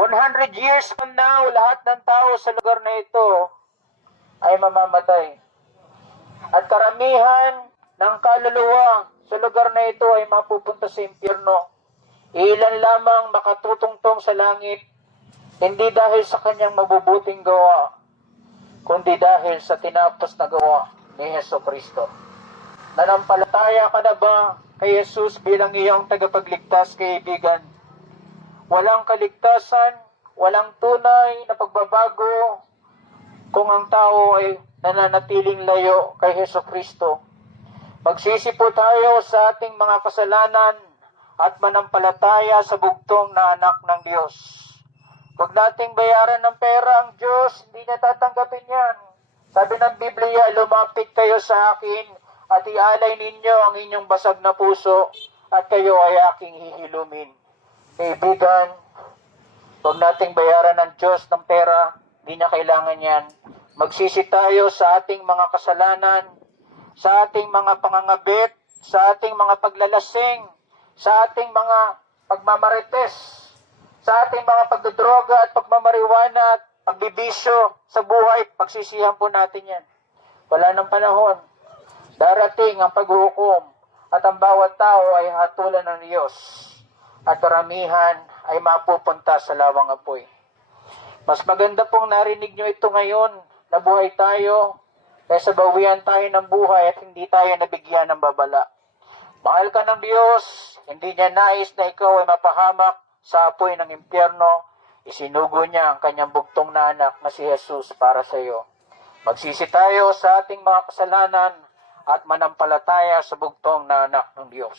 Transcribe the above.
100 years from now, lahat ng tao sa lugar na ito ay mamamatay. At karamihan ng kaluluwa sa lugar na ito ay mapupunta sa impyerno. Ilan lamang makatutungtong sa langit, hindi dahil sa kanyang mabubuting gawa, kundi dahil sa tinapos na gawa ni Jesucristo. Nanampalataya ka na ba kay Jesus bilang iyong tagapagligtas, kaibigan? Walang kaligtasan, walang tunay na pagbabago kung ang tao ay nananatiling layo kay Jesucristo. Magsisi po tayo sa ating mga kasalanan at manampalataya sa bugtong na anak ng Diyos. Huwag nating bayaran ng pera ang Diyos, hindi niya tatanggapin yan. Sabi ng Biblia, lumapit kayo sa akin at ialay ninyo ang inyong basag na puso at kayo ay aking hihilumin. Kaibigan, huwag nating bayaran ng Diyos ng pera, hindi niya kailangan yan. Magsisi tayo sa ating mga kasalanan, sa ating mga pangangabit, sa ating mga paglalasing, sa ating mga pagmamarites, sa ating mga pagdodroga at pagmamariwana at pagbibisyo sa buhay, pagsisihan po natin yan. Wala ng panahon. Darating ang paghuhukom at ang bawat tao ay hatulan ng Diyos at karamihan ay mapupunta sa lawang apoy. Mas maganda pong narinig nyo ito ngayon na buhay tayo kaysa bawian tayo ng buhay at hindi tayo nabigyan ng babala. Mahal ka ng Diyos, hindi niya nais na ikaw ay mapahamak sa apoy ng impyerno. Isinugo niya ang kanyang bugtong na anak na si Jesus para sa iyo. Magsisi tayo sa ating mga kasalanan at manampalataya sa bugtong na anak ng Diyos.